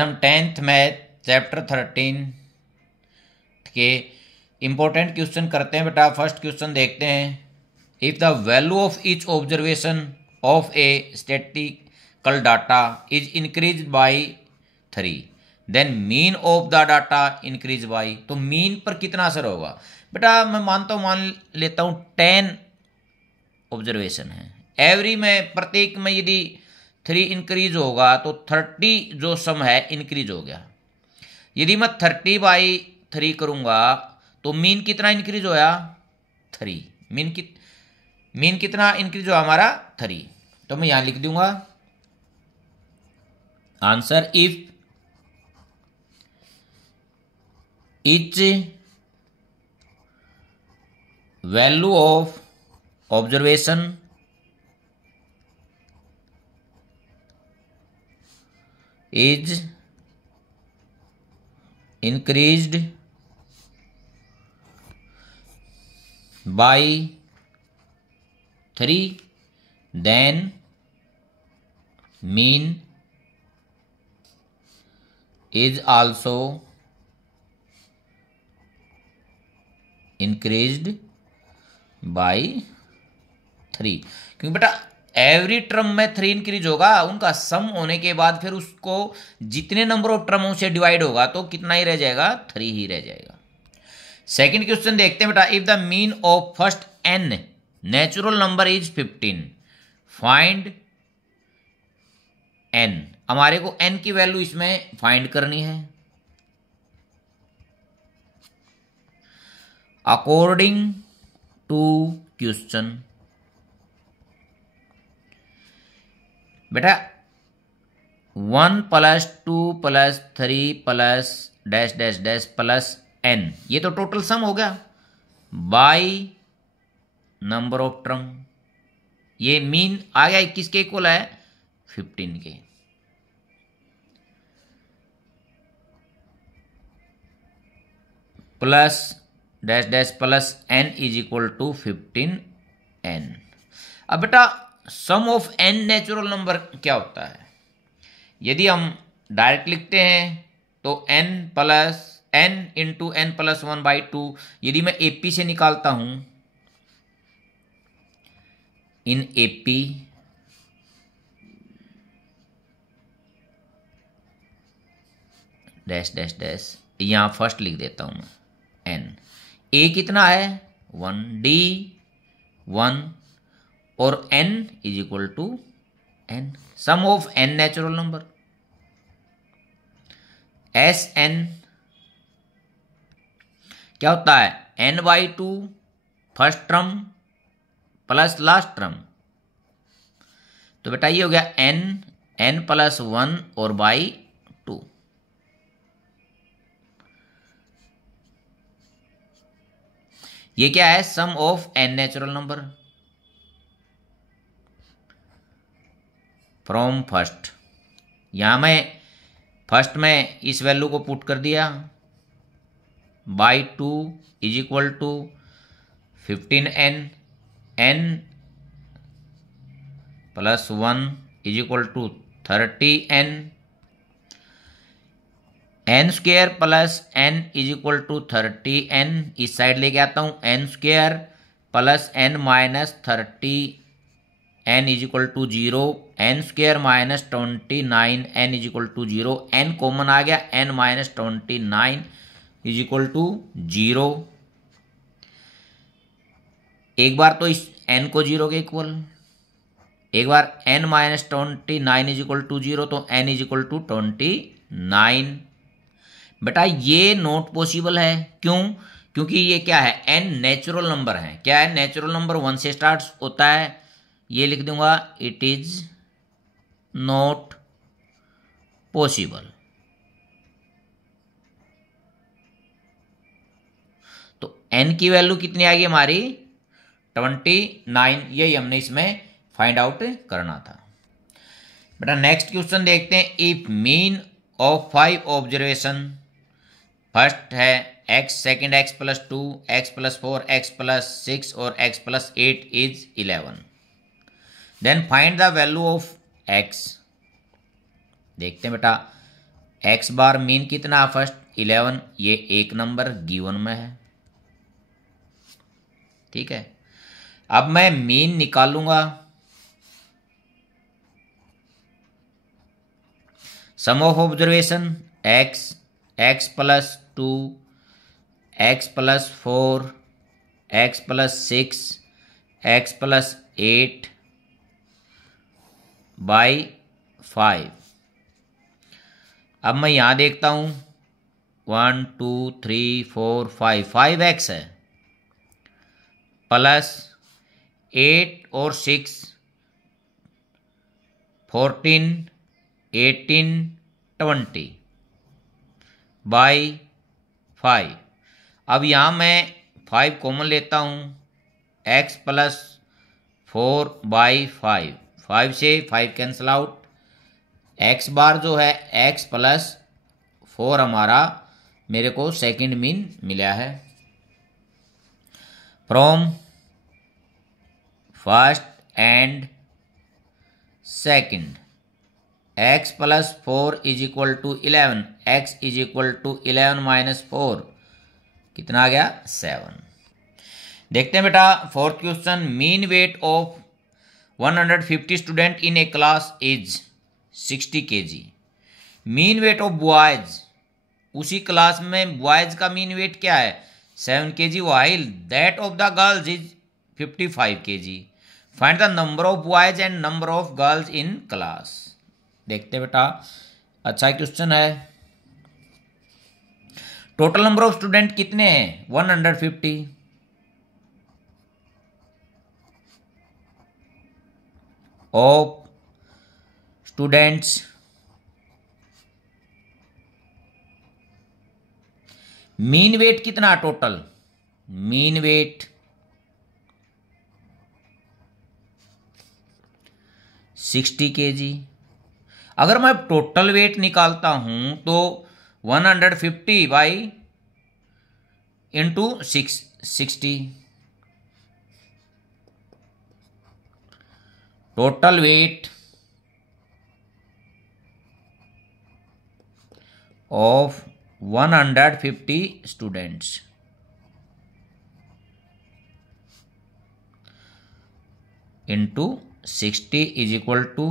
हम 10th math chapter 13 के important question करते हैं बेटा। फर्स्ट क्वेश्चन देखते हैं। If the value of each observation of a statical data is increase by 3 then mean of the data increase by, तो mean पर कितना असर होगा बेटा। मैं मान लेता हूँ 10 ऑब्जर्वेशन है, एवरी में प्रत्येक में यदि 3 इंक्रीज होगा तो 30 जो सम है इंक्रीज हो गया। यदि मैं 30/3 करूंगा तो मीन कितना इंक्रीज होया 3। मीन कितना इंक्रीज हुआ हमारा 3। तो मैं यहां लिख दूंगा answer if each value of observation is increased by 3 then mean is also increased by 3, क्योंकि बेटा एवरी टर्म में 3 इंक्रीज होगा, उनका सम होने के बाद फिर उसको जितने नंबर ऑफ टर्मों से डिवाइड होगा तो कितना ही रह जाएगा 3 ही रह जाएगा। सेकंड क्वेश्चन देखते हैं बेटा। If the mean of first n natural number is 15 find n। हमारे को n की वैल्यू इसमें फाइंड करनी है। अकॉर्डिंग टू क्वेश्चन बेटा 1 + 2 + 3 + dash dash dash plus n, ये तो टोटल सम हो गया बाय नंबर ऑफ टर्म। ये मीन आ गया किसके इक्वल है 15 के। Plus dash dash plus n is equal to 15n। अब बेटा sum of n natural number क्या होता है। यदि हम डायरेक्ट लिखते हैं तो n इंटू n + 1/2। यदि मैं AP से निकालता हूं इन AP डैश डैश डैश, यहां फर्स्ट लिख देता हूं मैं n। a कितना है 1, d 1 और n is equal to n। Sum of n natural number Sn क्या होता है n/2 first term plus last term. तो बेटा ये हो गया n + 1 और बाई 2। ये क्या है sum of n natural number from first. यहां मैं फर्स्ट में इस वैल्यू को पुट कर दिया by 2 is equal to 15n, n + 1 is equal to 30n, n² plus n is equal to 30n। इस साइड लेके आता हूं n² plus n minus 30n is equal to 0, n² - 29 n is equal to 0। n common आ गया n - 29 is equal to 0। एक बार तो इस n को 0 के इक्वल, एक बार n - 29 इज इक्वल टू 0 तो n इज इक्वल टू 29। बेटा ये नॉट पॉसिबल है, क्यों? क्योंकि ये क्या है n नेचुरल नंबर है। क्या है नेचुरल नंबर 1 से स्टार्ट होता है। ये लिख दूंगा इट इज नॉट पॉसिबल। तो n की वैल्यू कितनी आ गई हमारी 29। यही हमने इसमें फाइंड आउट करना था। बेटा नेक्स्ट क्वेश्चन देखते हैं। If mean of 5 observation, first है x, second x + 2, x + 4, x + 6 और x + 8 is 11, then find the value of x। देखते हैं बेटा एक्स बार मीन कितना फर्स्ट 11, ये एक नंबर गिवन में है, ठीक है। अब मैं मीन निकालूंगा, sum of observation x, x plus 2, x plus 4, x plus 6, x plus 8 by 5। अब मैं यहां देखता हूं 1 2 3 4 5, 5x है, प्लस 8 और 6 14 18 20 बाई 5। अब यहाँ मैं 5 कॉमन लेता हूँ, x प्लस 4 बाई 5, 5 से 5 कैंसिल आउट, x बार जो है x प्लस 4 हमारा मेरे को सेकंड मीन मिला है। From first and second x plus 4 is equal to 11, x is equal to 11 minus 4, कितना आ गया 7। देखते हैं बेटा fourth question, mean weight of 150 student in a class is 60 kg। Mean weight of boys, उसी class में बॉयज का mean weight क्या है 7 kg, while that of the girls is 55 kg। Find the number of boys and number of girls in class. देखते हैं बेटा, अच्छा question है। टोटल नंबर ऑफ स्टूडेंट कितने हैं 150, ऑफ स्टूडेंट्स मीन वेट कितना टोटल, मीन वेट 60 kg। अगर मैं टोटल वेट निकालता हूं तो 150 by into 60, total weight of 150 students into 60 is equal to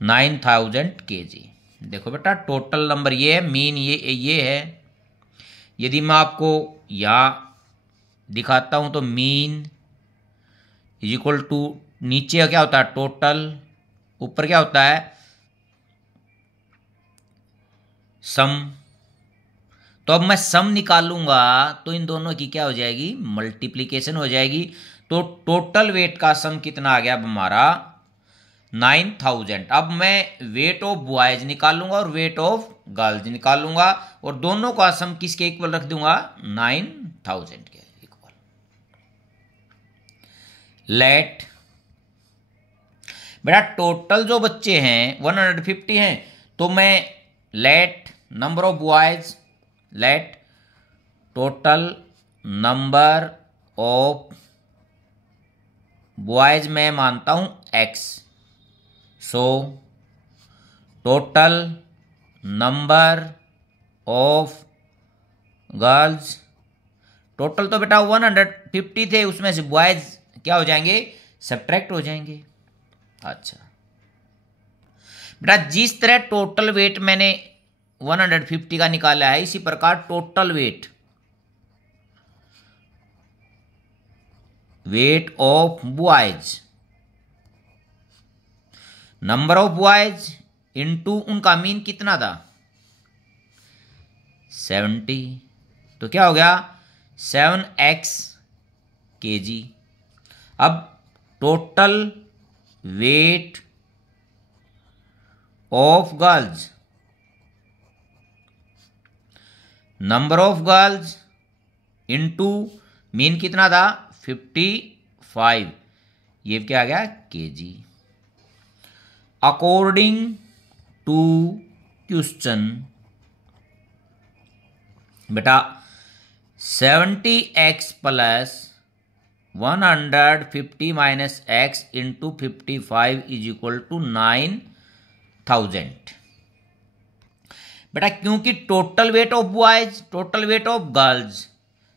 9000 kg। देखो बेटा टोटल नंबर ये है, मीन ये है। यदि मैं आपको यहाँ दिखाता हूं तो मीन इज इक्वल टू, नीचे क्या होता है टोटल, ऊपर क्या होता है सम। तो अब मैं सम निकालूंगा तो इन दोनों की क्या हो जाएगी मल्टीप्लीकेशन हो जाएगी। तो टोटल वेट का सम कितना आ गया अब हमारा 9000। अब मैं वेट ऑफ बॉयज निकालूंगा और वेट ऑफ गर्ल्स निकालूंगा और दोनों का सम किसके इक्वल रख दूंगा 9000 के इक्वल। लेट बेटा टोटल जो बच्चे हैं 150 हैं, तो मैं let number of boys, let total number of boys मैं मानता हूं x, so total number of girls, total तो बेटा 150 थे, उसमें से बॉयज क्या हो जाएंगे सब्ट्रैक्ट हो जाएंगे। अच्छा बेटा जिस तरह टोटल वेट मैंने 150 का निकाला है, इसी प्रकार total weight, wait of boys, number of boys into उनका मीन कितना था 70, तो क्या हो गया 7x kg। अब total weight of girls, number of girls into mean कितना था 55, ये क्या आ गया kg। अकॉर्डिंग टू क्वेश्चन बेटा 70x plus 150 minus x into 55 is equal to 9000। बेटा क्योंकि total weight of boys, total weight of girls,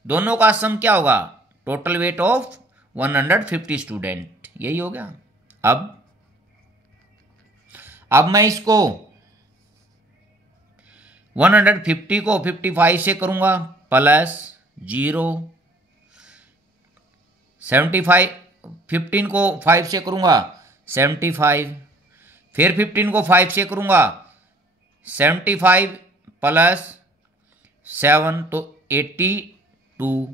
दोनों का सम क्या होगा, टोटल वेट ऑफ 150 स्टूडेंट, यही हो गया। अब मैं इसको 150 को 55 से करूंगा प्लस 0, 75, 15 को 5 से करूंगा 75, फिर 15 को 5 से करूंगा 75 प्लस 7 तो 82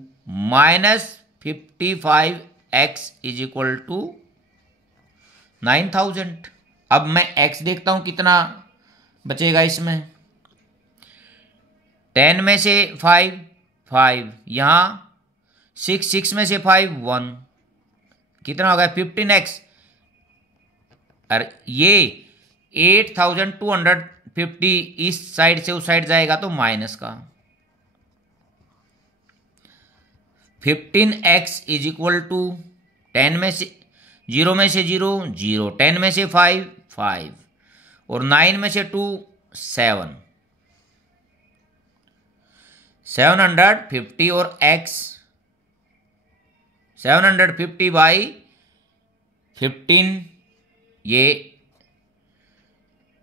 minus 55x is equal to 9000। अब मैं x देखता हूं कितना बचेगा इसमें, 10 में से 5 5, यहां 6 में से 5 1, कितना होगा 15x, और ये 8250 इस साइड से उस साइड जाएगा तो माइनस का 15x इज इक्वल टू 10 में से 0 में से 0 0, 10 में से 5 5 और 9 में से 2 7, 750 और x 750 बाई 15, ये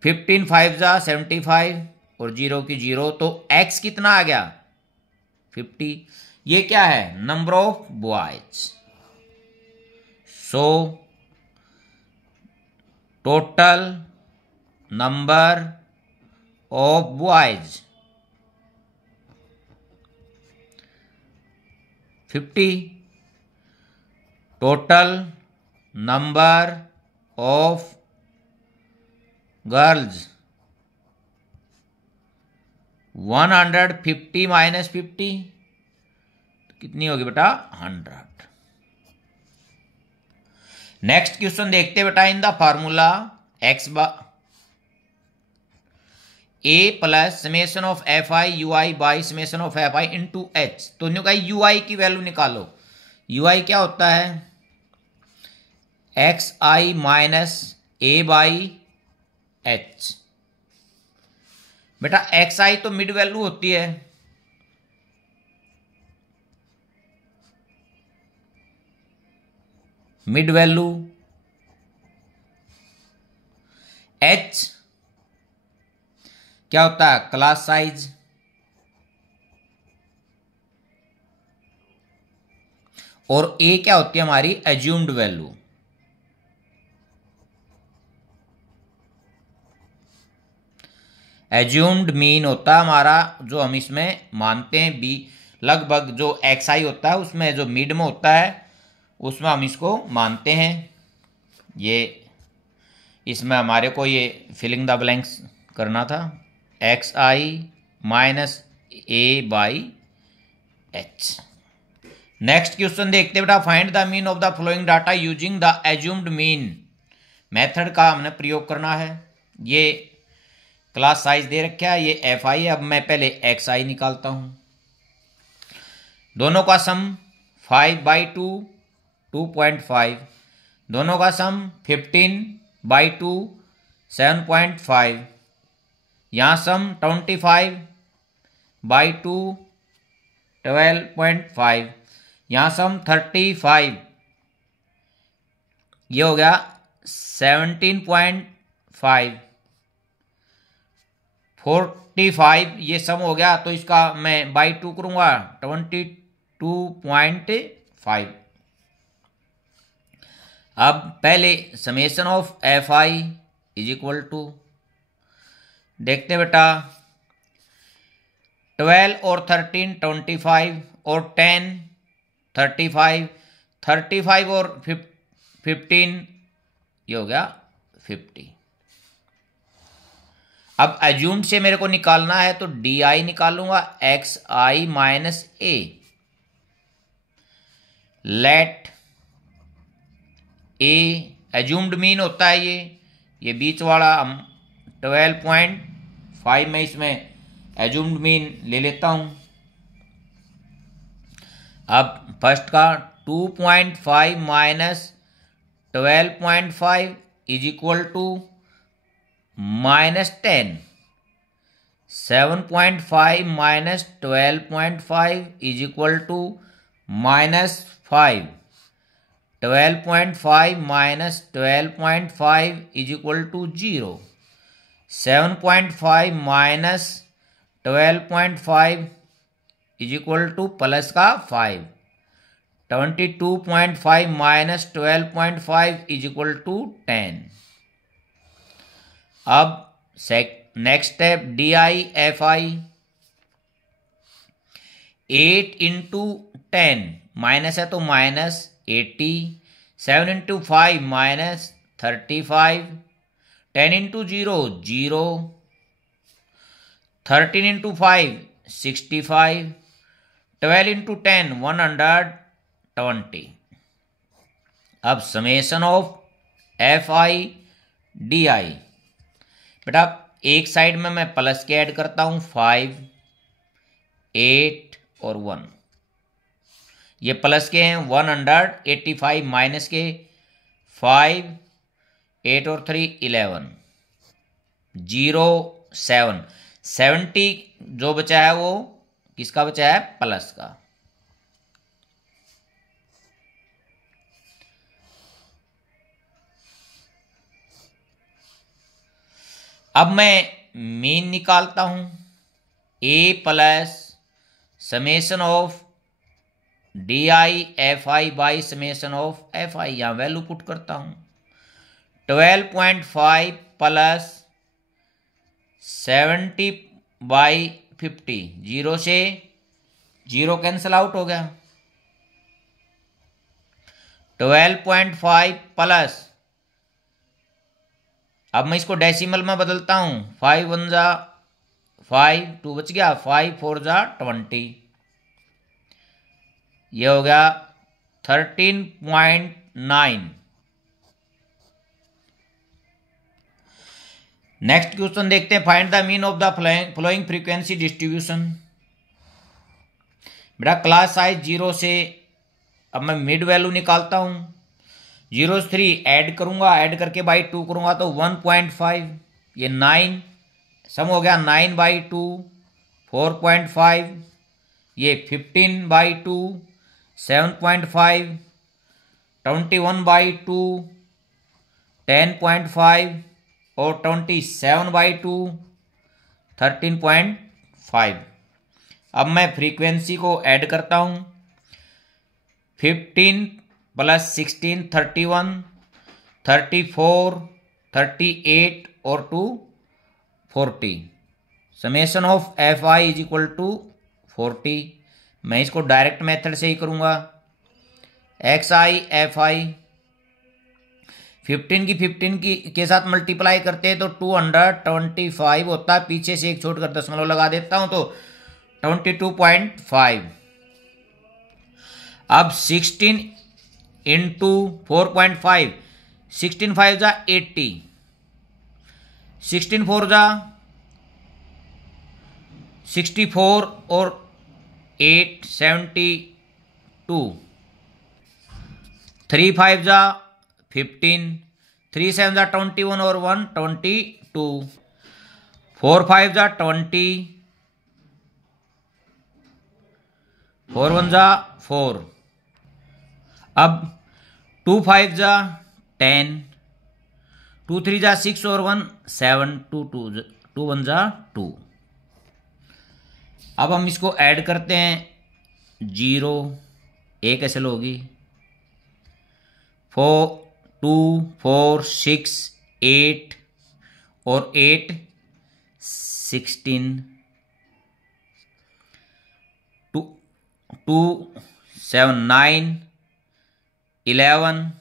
15 5 जा 75 और 0 की 0, तो x कितना आ गया 50। ये क्या है, number of boys. So total number of boys 50, total number of girls 150 minus 50 कितनी होगी बेटा 100। नेक्स्ट क्वेश्चन देखते बेटा, in the formula x a plus summation of F I you I by summation of F I into H. तो कहा you आई की value निकालो। You आई क्या होता है, x I minus A by H. बेटा एक्स आई तो मिड वैल्यू होती है, मिड वैल्यू। एच क्या होता है, क्लास साइज। और ए क्या होती है हमारी एज्यूम्ड वैल्यू। एज्यूम्ड मीन होता है हमारा जो हम इसमें मानते हैं बी, लगभग जो एक्स आई होता है उसमें जो मिड में होता है उसमें हम इसको मानते हैं। ये इसमें हमारे को ये फिलिंग द ब्लैंक्स करना था, x I minus A by H. Next question देखते बेटा, find the mean of the flowing data using the assumed mean method का हमने प्रयोग करना है। ये क्लास साइज दे रखा है, ये एफ आई है। अब मैं पहले एक्स आई निकालता हूं। दोनों का सम 5/2 2.5, दोनों का सम 15/2 7.5, यहाँ सम 25/2 12.5, यहाँ सम 35, ये हो गया 17.5, 45 ये सम हो गया। तो इसका मैं बाई 2 करूंगा 22.5। अब पहले summation of F I is equal to, देखते बेटा 12 और 13 25 और 10 35, 35 और 15 ये हो गया 50। अब एज्यूम्ड से मेरे को निकालना है तो डी आई निकालूंगा, एक्स आई माइनस ए। लेट ए एज्यूम्ड मीन होता है ये बीच वाला, हम 12.5 में इसमें एज्यूम्ड मीन ले लेता हूं। अब फर्स्ट का 2.5 minus 12.5 is equal to -10, 7.5 minus 12.5 is equal to -5। 12.5 minus 12.5 is equal to 0। 7.5 minus 12.5 is equal to plus का 5। 22.5 माइनस 12.5 इज इक्वल टू 10। अब नेक्स्ट स्टेप DIFI। 8 इंटू 10 माइनस है तो -80। 7 इंटू 5 -35। 10 इंटू 0 0। 13 इंटू 5 65। 12 इंटू 10 120। अब समेशन ऑफ FI DI। बेटा एक side में मैं प्लस के ऐड करता हूं 5, 8 और 1। ये प्लस के हैं 185 माइनस के 5, 8 और 3 11। 0 7 70 जो बचा है वो किसका बचा है? प्लस का। अब मैं मीन निकालता हूं। A plus summation of DIFI by summation of FI। यहां वैल्यू पुट करता हूं। 12.5 प्लस 70 बाई 50। 0 से 0 कैंसिल आउट हो गया। 12.5 प्लस, अब मैं इसको डेसिमल में बदलता हूं। 5 1 जा 5, 2 बच गया। 5 4 जा 20। ये हो गया 13.9। नेक्स्ट क्वेश्चन देखते हैं। Find the mean of the flowing frequency distribution. बेटा क्लास साइज 0 से अब मैं मिड वैल्यू निकालता हूं। 0 से 3 ऐड करूंगा, ऐड करके बाई 2 करूंगा तो 1.5। ये 9 सम हो गया। 9 बाई 2 4.5। ये 15 बाई 2 7.5। 21 बाई 2 10.5 और 27 बाई 2 13.5। अब मैं फ्रीक्वेंसी को ऐड करता हूं। 15 प्लस 16 31, 34, 38 और 2 40। Summation of FI is equal to 40। मैं इसको डायरेक्ट मेथड से ही करूंगा। XI FI 15 की 15 के साथ मल्टीप्लाई करते हैं तो 225 होता है। पीछे से एक छोड़कर दशमलव लगा देता हूं तो 22.5। अब 16 इंटू 4.5। 16 5 जा 80। 16 4 जा 64 और 8 72। 3 5 जा 15। 3 7 जा 21 और 1 22। 4 5 जा 20। 4 1 जा 4। अब 2 5 जा 10। 2 3 जा 6 और 1 7। 2 1 जा 2। अब हम इसको ऐड करते हैं। 0 एक कैसे होगी। 4 2 4 6 8 और 8 16। 2 7 9 11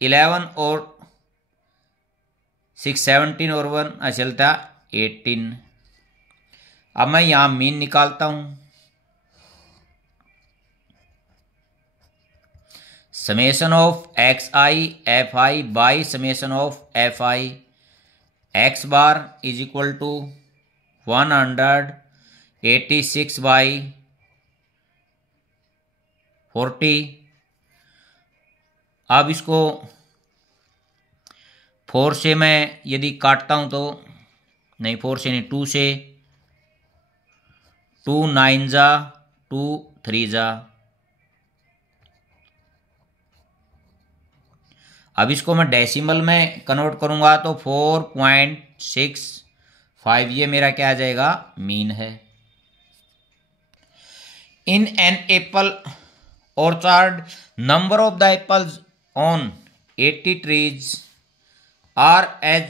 11 और 6 17 और 1 चलता 18। अब मैं यहां मीन निकालता हूं। Summation of XI FI by summation of FI। X bar is equal to 186 by 40। अब इसको 4 से मैं यदि काटता हूं तो नहीं 4 से नहीं 2 से, 2 9 जा 2 3 जा। अब इसको मैं डेसिमल में कन्वर्ट करूंगा तो 4.65 ये मेरा क्या आ जाएगा, मीन है। In an apple orchard, number of the apples on 80 trees are as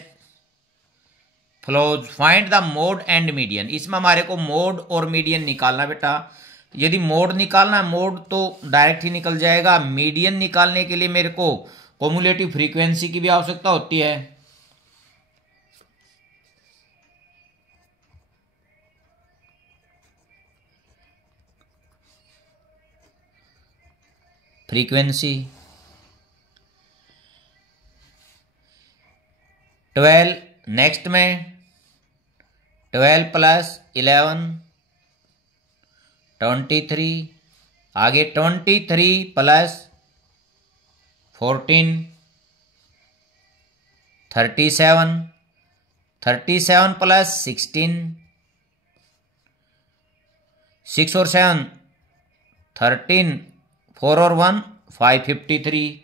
follows, find the mode and median। इसमें हमारे को मोड और मीडियन निकालना बेटा। यदि मोड निकालना है, मोड तो डायरेक्ट ही निकल जाएगा। मीडियन निकालने के लिए मेरे को कॉम्युलेटिव फ्रीक्वेंसी की भी आवश्यकता होती है। फ्रीक्वेंसी 12, नेक्स्ट में 12 + 11 23, आगे 23 + 14 37, 37 + 16 6 और 7 13, 4 और 1 5 53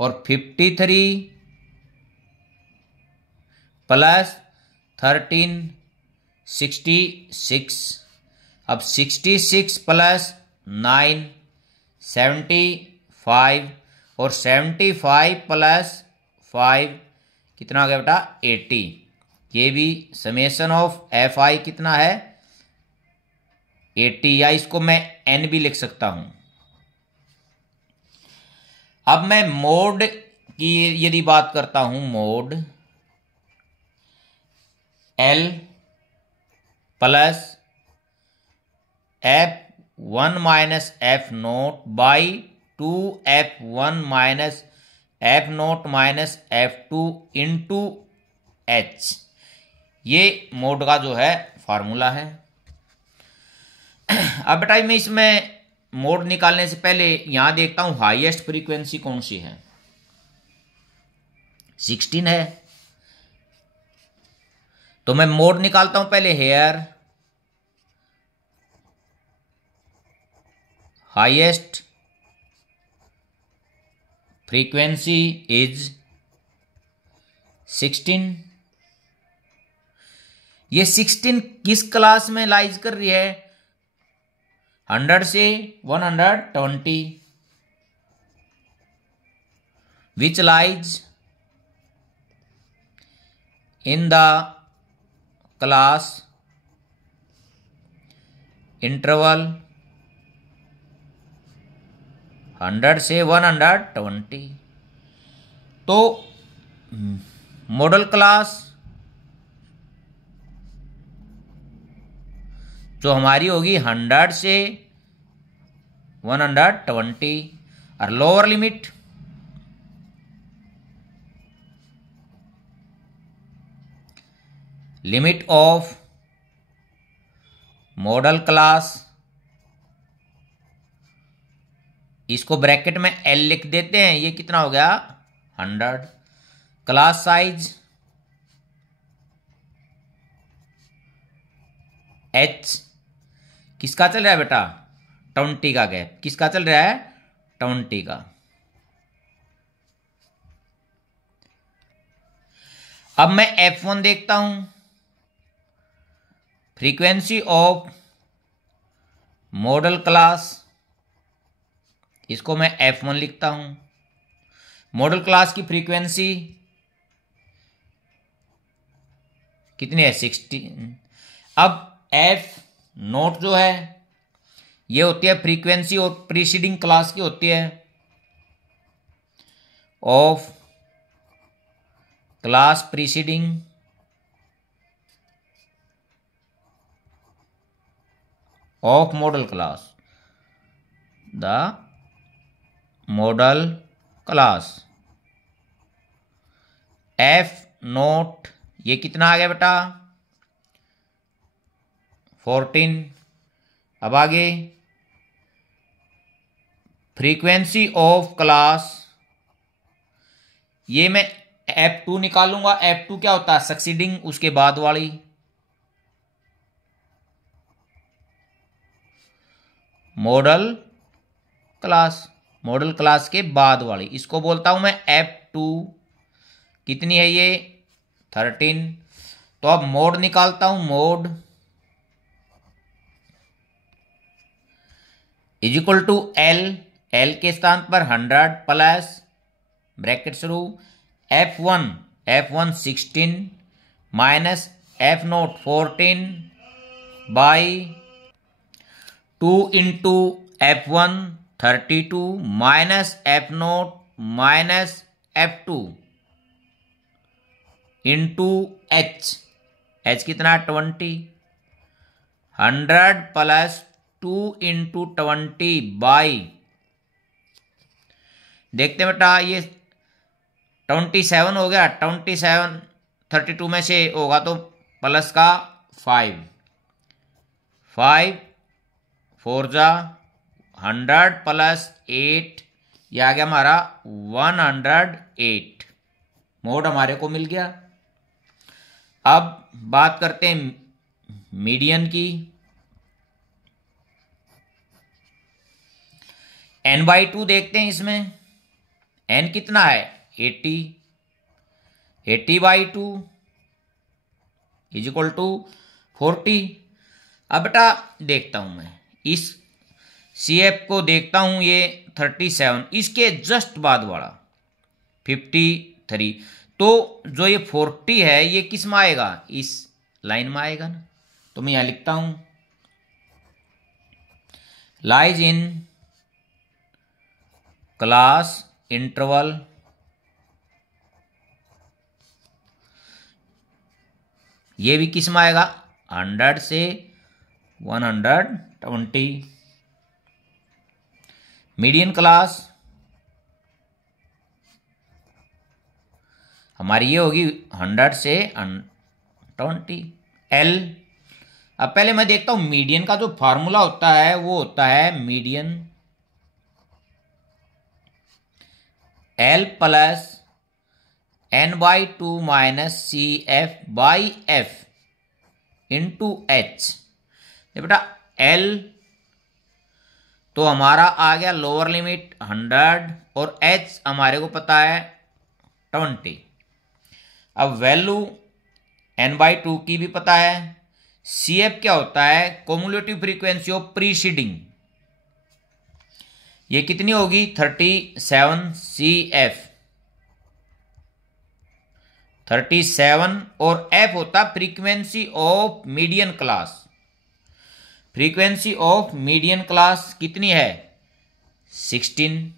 और 53 + 13 66। अब 66 + 9 75 और 75 + 5 कितना आ गया बेटा, 80। ये भी समेशन ऑफ एफ आई कितना है, 80, या इसको मैं एन भी लिख सकता हूं। अब मैं मोड की यदि बात करता हूं, mode L + F1 - F0/2 F1 - F0 - F2 into H, ये मोड का जो है फार्मूला है। अब बेटा मैं इसमें मोड निकालने से पहले यहां देखता हूं हाईएस्ट फ्रीक्वेंसी कौन सी है, 16 है। तो मैं मोड निकालता हूं पहले। Here highest frequency is 16। ये 16 किस क्लास में लाइज कर रही है, 100 से 120, which lies in the class interval 100 से 120। तो मॉडल क्लास जो हमारी होगी 100 से 120, और lower limit limit of model class, इसको ब्रैकेट में L लिख देते हैं, ये कितना हो गया 100। क्लास साइज H किसका चल रहा है बेटा, 20 का गैप, किसका चल रहा है 20 का। अब मैं F1 देखता हूं, फ्रीक्वेंसी ऑफ मॉडल क्लास, इसको मैं F1 लिखता हूं। मॉडल क्लास की फ्रीक्वेंसी कितनी है, 16। अब F0 जो है ये होती है फ्रीक्वेंसी और प्रीसीडिंग क्लास की होती है of class preceding of model class, the model class. F0 ये कितना आ गया बेटा 14। अब आगे फ्रीक्वेंसी ऑफ क्लास, ये मैं F2 निकालूंगा। F2 क्या होता है, सक्सीडिंग उसके बाद वाली, मॉडल क्लास, मॉडल क्लास के बाद वाली, इसको बोलता हूं मैं F2। कितनी है ये 13। तो अब मोड निकालता हूं, mode is equal to L, L के स्थान पर 100 प्लस ब्रैकेट शुरू F1 16 minus F0 14 by 2 into F1 32 minus F0 minus F2 into H कितना 20, 100 प्लस 2 इंटू 20 बाई, देखते हैं बेटा ये 27 हो गया, 27 32 में से होगा तो प्लस का 5 4 जा 100 प्लस 8, यह आ गया हमारा 108। मोड हमारे को मिल गया। अब बात करते हैं मीडियन की। n/2 देखते हैं इसमें, n कितना है 80, 80/2 इज इक्वल टू 40। अब बेटा देखता हूं मैं इस CF को, देखता हूं ये 37, इसके जस्ट बाद वाला 53। तो जो ये 40 है ये किस में आएगा, इस लाइन में आएगा ना। तो मैं यहां लिखता हूं लाइज इन क्लास इंटरवल ये भी किस में आएगा 100 से 120। मीडियन क्लास हमारी ये होगी 100 से 20 एल। अब पहले मैं देखता हूं मीडियन का जो फार्मूला होता है वो होता है median L plus n/2 minus CF/F into H। बेटा L तो हमारा आ गया लोअर लिमिट 100 और H हमारे को पता है 20। अब वैल्यू n/2 की भी पता है। CF क्या होता है, कोमुलेटिव फ्रीक्वेंसी ऑफ प्रीसीडिंग, ये कितनी होगी 37 CF 37, और F होता frequency of median class. Frequency of median class कितनी है 16।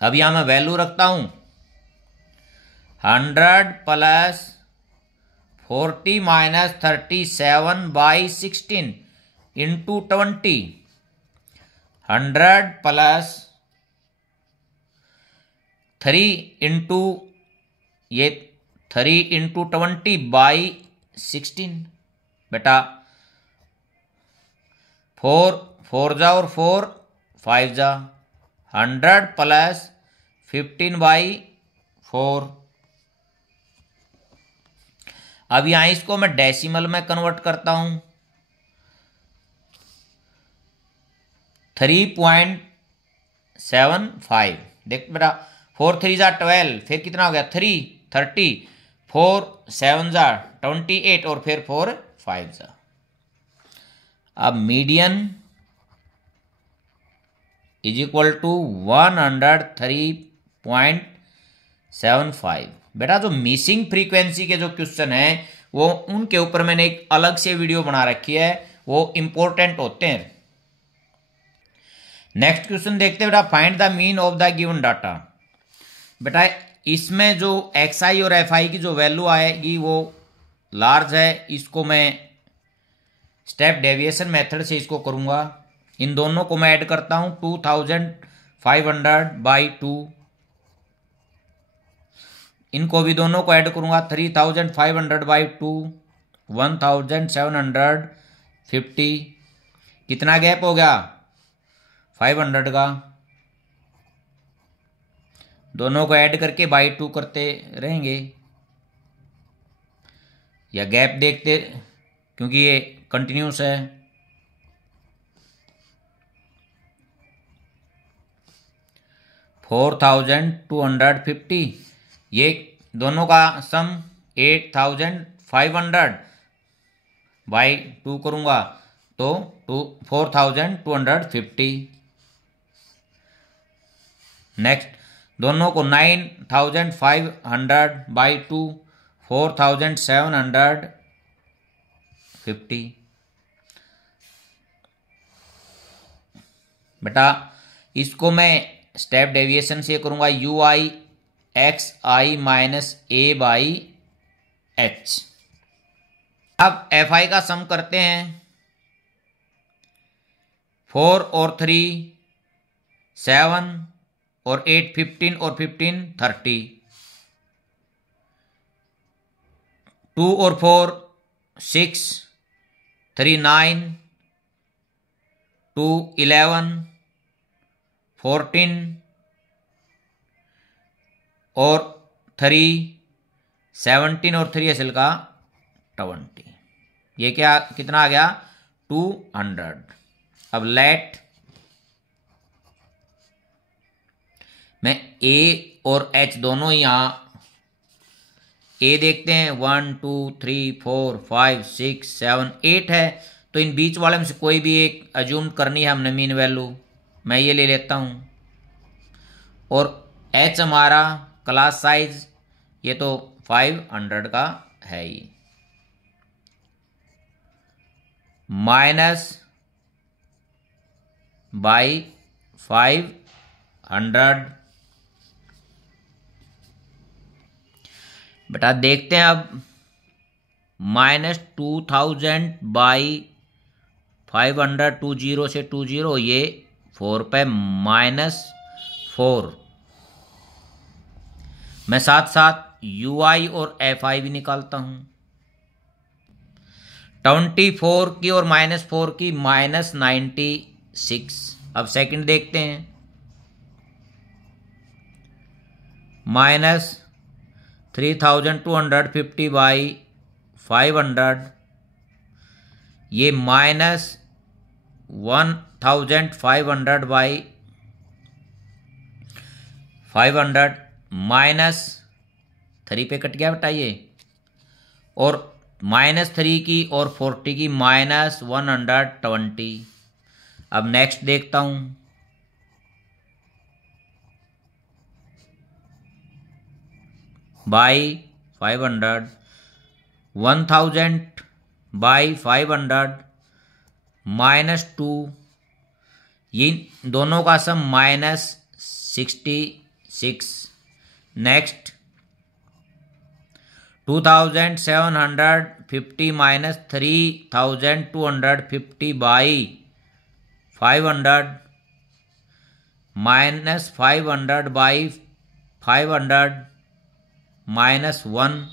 अब यहां मैं वैल्यू रखता हूं 100 plus 40 minus 37/16 into 20, 100 plus 3 into ये 3 इंटू 20/16। बेटा 4 जा और 4 5 जा 100 प्लस 15/4। अब यहां इसको मैं डेसिमल में कन्वर्ट करता हूं 3.75। देख बेटा 4 3 जा 12, फिर कितना हो गया 3 30, 4 7 जा 28 और फिर 4 5 जा। अब मीडियन इज इक्वल टू 103.75। बेटा जो मिसिंग फ्रीक्वेंसी के जो क्वेश्चन है वो उनके ऊपर मैंने एक अलग से वीडियो बना रखी है, वो इंपॉर्टेंट होते हैं। नेक्स्ट क्वेश्चन देखते हैं बेटा, find the mean of the given data. बेटा इसमें जो XI और FI की जो वैल्यू आएगी वो लार्ज है, इसको मैं स्टेप डेविएशन मेथड से इसको करूंगा। इन दोनों को मैं ऐड करता हूं 2500/2, इनको भी दोनों को ऐड करूंगा 3500/2 1750। कितना गैप हो गया 500 का, दोनों को ऐड करके बाई 2 करते रहेंगे या गैप देखते, क्योंकि ये कंटिन्यूस है। 4250, ये दोनों का सम 8500 बाई 2 करूँगा तो 4250। नेक्स्ट दोनों को 9500 बाई 2 4750। बेटा इसको मैं स्टेप डेविएशन से करूँगा UI XI minus A by H। अब FI का सम करते हैं। 4 और 3 7 और 8 15 और 15 30, 2 और 4 6 3 9 2 11 14 और 3 17 और 3 असल का 20। ये क्या कितना आ गया 200। अब लेट मैं A और H दोनों ही यहां A देखते हैं 1 2 3 4 5 6 7 8 है, तो इन बीच वाले में से कोई भी एक अज्यूम करनी है हमने मीन वैल्यू, मैं ये ले लेता हूं। और H हमारा क्लास साइज ये तो 500 का है ही, माइनस बाई 500। बेटा देखते हैं अब -2000 बाई 500, 20 से 20 ये 4 पे -4। मैं साथ साथ UI और FI भी निकालता हूं। 24 की और -4 की -96। अब सेकंड देखते हैं, -3250 बाई 500, ये -1500 बाई 500, -3 पे कट गया बेटा ये, और -3 की और 40 की -120। अब नेक्स्ट देखता हूं, बाई 500, 1000 बाई 500 -2, ये दोनों का सम -66। Next 2750 minus 3250 by 500 -500 by 500 -1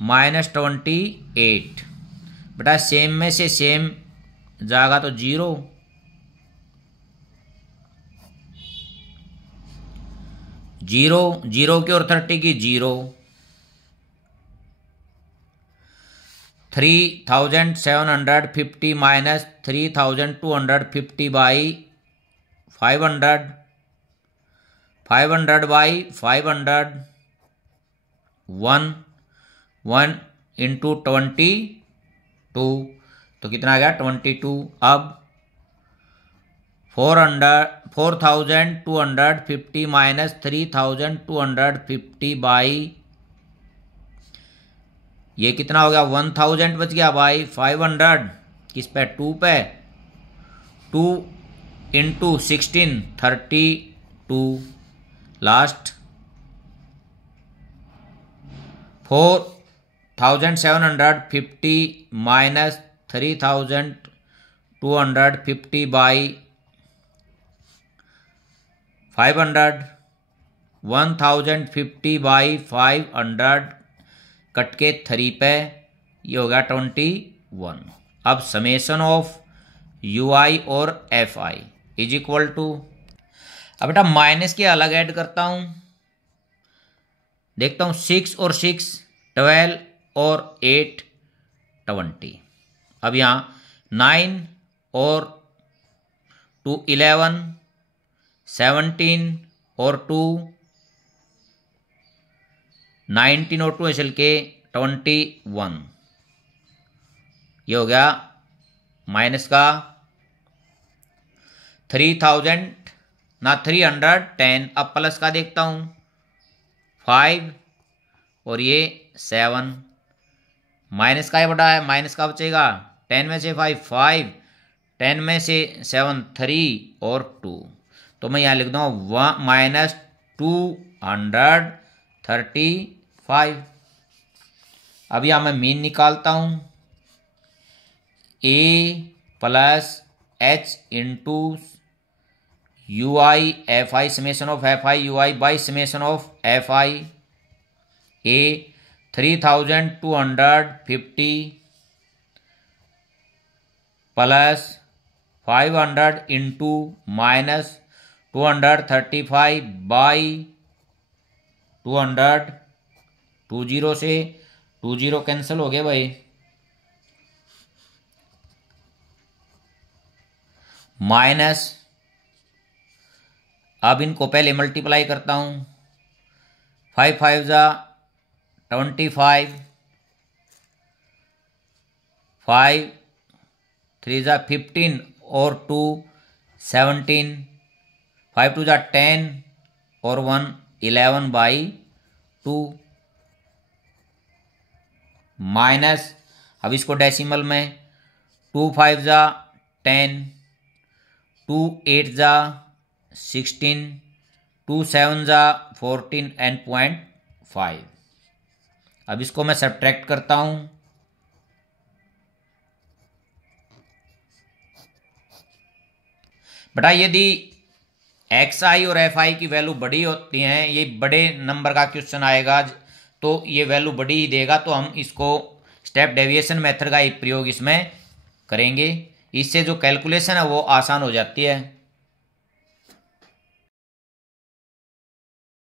-28। बेटा सेम में से सेम जाएगा तो 0, जीरो की और 30 की 0। 3750 माइनस 3250 बाई 500, 500 बाई 500 1 इंटू 22, तो कितना आ गया 22। अब 4250 माइनस 3250 बाई, ये कितना हो गया 1000 बच गया बाई 500, किस पे 2 पे, 2 into 16 32, last 4750 minus 3250 by 500, 1050 by 500 cut के 3 पे, ये हो गया 21। अब समेशन ऑफ UI और FI इज इक्वल टू, अब बेटा माइनस के अलग ऐड करता हूं, देखता हूं 6 और 6 12 और 8 20। अब यहां 9 और 2 11 17 और 2, 19 और 2 है चल के 21, ये हो गया माइनस का 3000 ना 310। अब प्लस का देखता हूँ 5 और ये 7, माइनस का ही बड़ा है, माइनस का बचेगा 10 में से 5 5, 10 में से 7 3 और 2, तो मैं यहाँ लिख दूँगा -235। अब यहाँ मैं मीन निकालता हूँ, a plus h into you I F I summation of F I you I by summation of F I a 3250 plus 500 into minus 235 by 200, 20 से 20 कैंसिल हो गया भाई, माइनस, अब इनको पहले मल्टीप्लाई करता हूँ, 5 5 जा 25, 5 3 जा 15 और 2 17, 5 2 जा 10 और 1 11/2 माइनस, अब इसको डेसिमल में 2 5 जा 10, 2 8 जा 16, 2 7 जा 14 एंड 0.5। अब इसको मैं सब्ट्रैक्ट करता हूं, बेटा यदि एक्स आई और एफ आई की वैल्यू बड़ी होती हैं, ये बड़े नंबर का क्वेश्चन आएगा तो ये वैल्यू बड़ी ही देगा, तो हम इसको स्टेप डेविएशन मेथड का ही प्रयोग इसमें करेंगे, इससे जो कैलकुलेशन है वो आसान हो जाती है।